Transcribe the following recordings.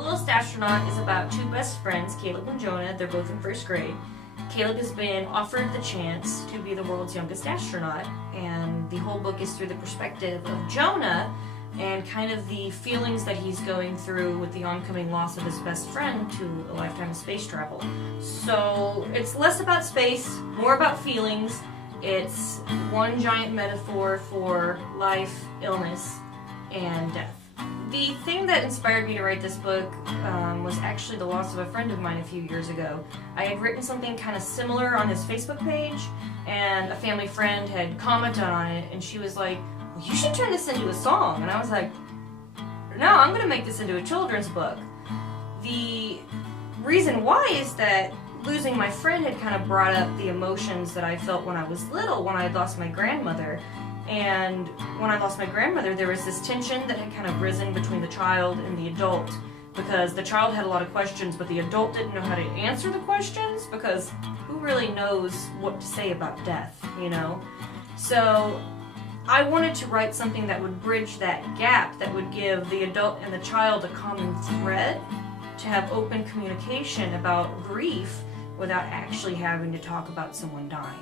Littlest Astronaut is about two best friends, Caleb and Jonah. They're both in first grade. Caleb has been offered the chance to be the world's youngest astronaut, and the whole book is through the perspective of Jonah and kind of the feelings that he's going through with the oncoming loss of his best friend to a lifetime of space travel. So it's less about space, more about feelings. It's one giant metaphor for life, illness, and death. The thing that inspired me to write this book was actually the loss of a friend of mine a few years ago. I had written something kind of similar on his Facebook page, and a family friend had commented on it, and she was like, well, you should turn this into a song. And I was like, no, I'm going to make this into a children's book. The reason why is that losing my friend had kind of brought up the emotions that I felt when I was little, when I had lost my grandmother. And when I lost my grandmother, there was this tension that had kind of risen between the child and the adult, because the child had a lot of questions, but the adult didn't know how to answer the questions, because who really knows what to say about death, you know? So I wanted to write something that would bridge that gap, that would give the adult and the child a common thread, to have open communication about grief without actually having to talk about someone dying.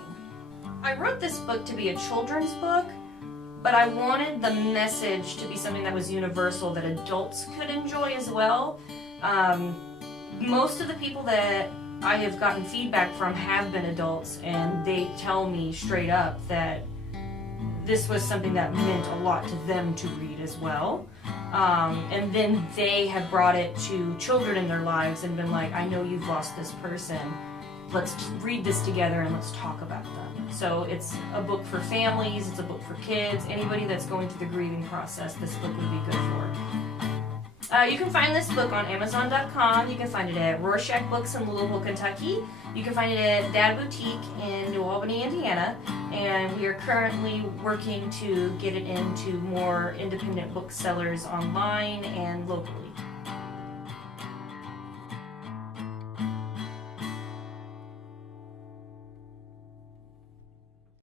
I wrote this book to be a children's book, but I wanted the message to be something that was universal, that adults could enjoy as well. Most of the people that I have gotten feedback from have been adults, and they tell me straight up that this was something that meant a lot to them to read as well. And then they have brought it to children in their lives and been like, I know you've lost this person. Let's read this together and let's talk about them. So it's a book for families, it's a book for kids, anybody that's going through the grieving process, this book would be good for. You can find this book on Amazon.com, you can find it at Rorschach Books in Louisville, Kentucky, you can find it at Dad Boutique in New Albany, Indiana, and we are currently working to get it into more independent booksellers online and locally.